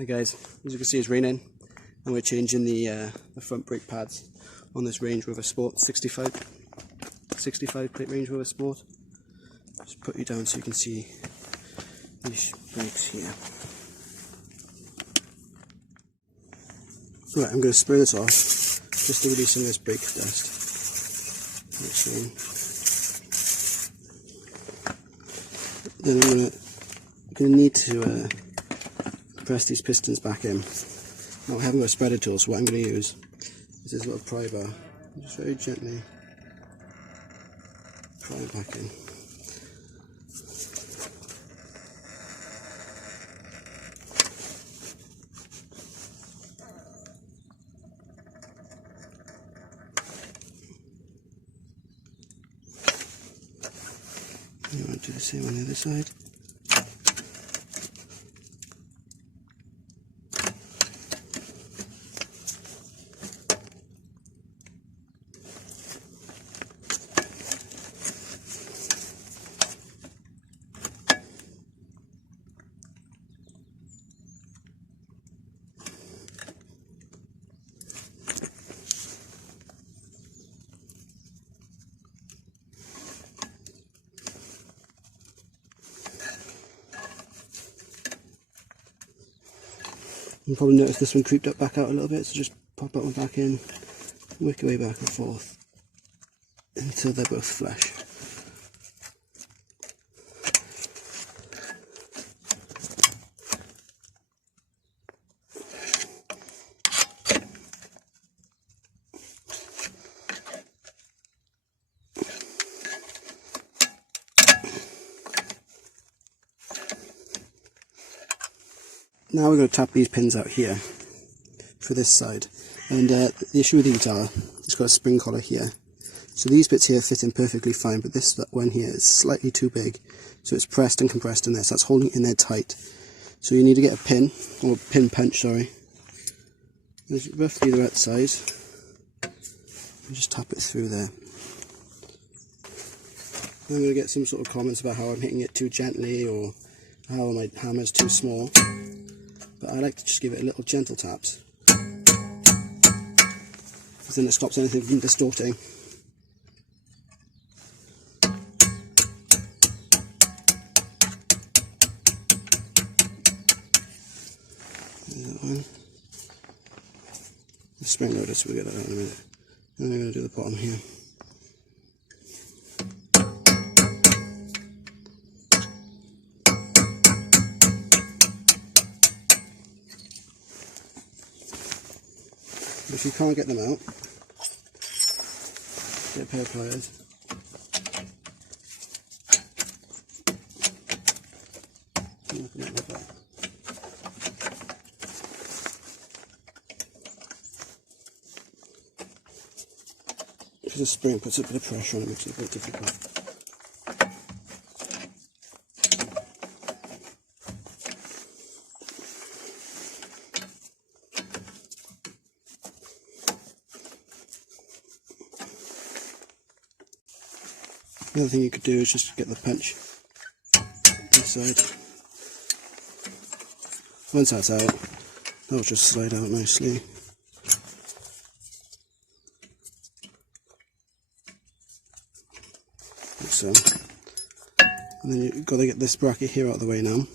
Hi guys, as you can see it's raining and we're changing the front brake pads on this Range Rover Sport 65 plate Range Rover Sport. Just put you down so you can see these brakes here. Right, I'm going to spray this off just to release some of this brake dust. Then I'm going to need to press these pistons back in. Now I haven't got a spreader tool, so what I'm going to use is this little pry bar. Just very gently pry it back in. You want to do the same on the other side. You probably notice this one creeped up back out a little bit, so just pop that one back in, work your way back and forth until they're both flush. Now we're going to tap these pins out here for this side, and the issue with these are it's got a spring collar here, so these bits here fit in perfectly fine, but this one here is slightly too big, so it's pressed and compressed in there, so that's holding it in there tight. So you need to get a pin, or pin punch, sorry. It's roughly the right size, and just tap it through there. I'm going to get some sort of comments about how I'm hitting it too gently or how my hammer's too small. But I like to just give it a little gentle taps, because then it stops anything from distorting. There's that one. The spring loader, so we'll get that out in a minute. And then we're going to do the bottom here. If you can't get them out, get a pair of pliers. Because the spring puts a bit of pressure on it, makes it a bit difficult. The other thing you could do is just get the punch this side. Once that's out, that'll just slide out nicely. Like so. And then you've got to get this bracket here out of the way now.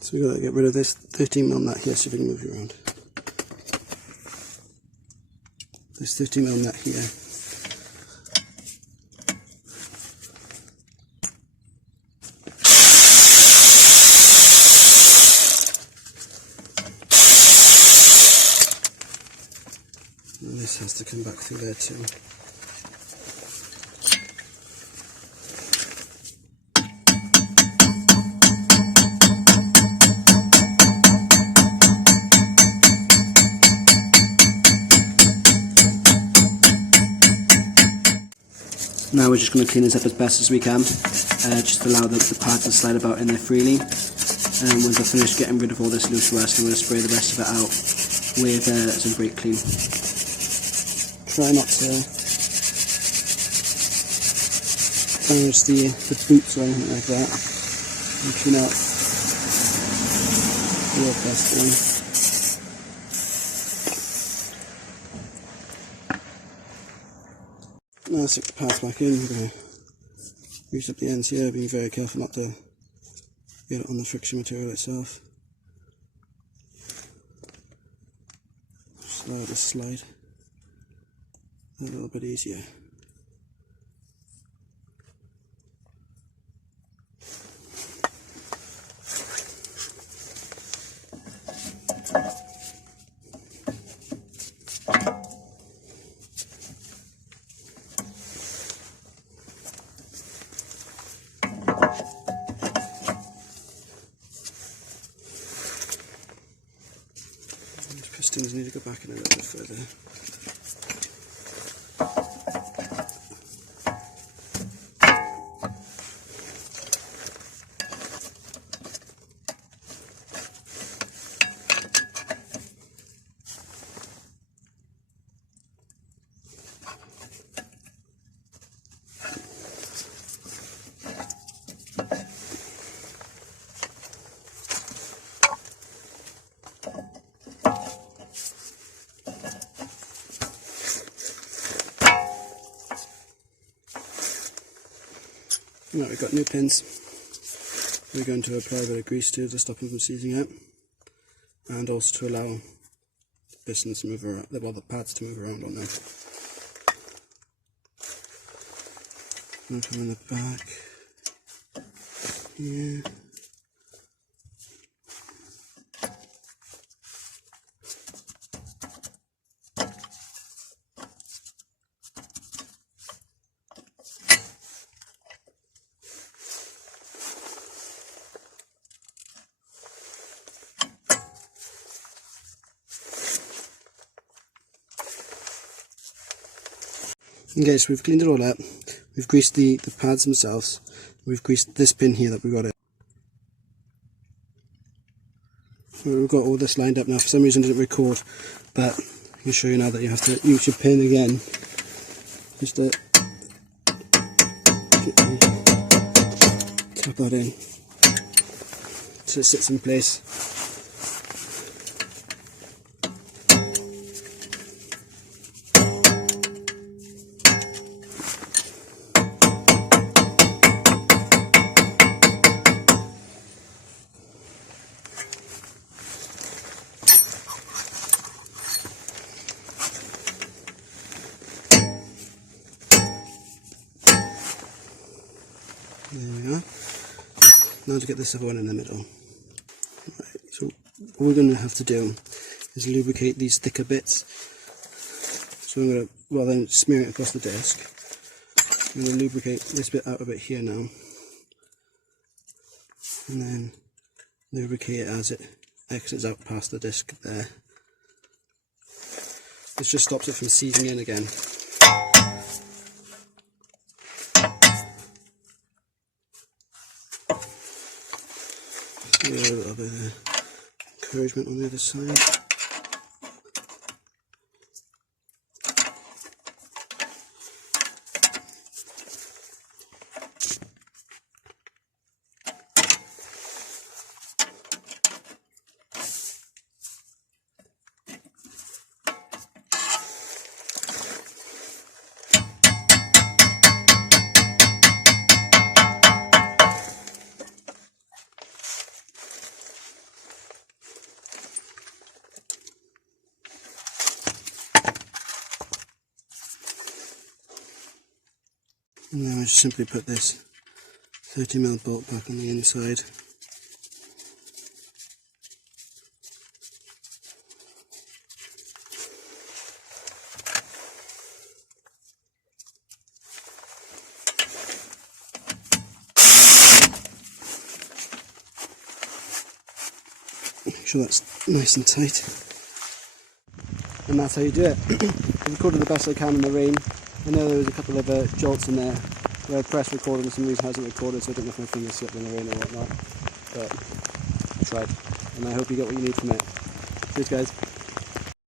So we've got to get rid of this 13mm nut here, so if we can move you around. This 13mm nut here. And this has to come back through there too. Now we're just going to clean this up as best as we can, just allow the pads to slide about in there freely. And once I've finished getting rid of all this loose rust, I'm going to spray the rest of it out with some brake clean. Try not to damage the boots or anything like that. And clean out real best one. Now stick the pads back in. We're going to grease up the ends here, being very careful not to get it on the friction material itself. Allow it to slide a little bit easier. These pistons need to go back in a little bit further. Right, we've got new pins. We're going to apply a bit of grease to stop them from seizing out, and also to allow the pistons to move around, well, the pads to move around on them. And come in the back here. Okay, so we've cleaned it all up. We've greased the pads themselves. We've greased this pin here that we've got it. We've got all this lined up now. For some reason it didn't record, but I can show you now that you have to use your pin again. Just to tap that in so it sits in place. There we are. Now to get this other one in the middle. Right, so what we're going to have to do is lubricate these thicker bits. So I'm going to, well then, smear it across the disc. I'm going to lubricate this bit out of it here now, and then lubricate it as it exits out past the disc there. This just stops it from seizing in again. A little bit of encouragement on the other side. And then I just simply put this 30mm bolt back on the inside. Make sure that's nice and tight. And that's how you do it. I recorded the best I can in the rain. I know there was a couple of jolts in there where I pressed record and for some reason it hasn't recorded, so I don't know if my fingers slipped in the rain or whatnot. But I tried, and I hope you get what you need from it. Cheers guys.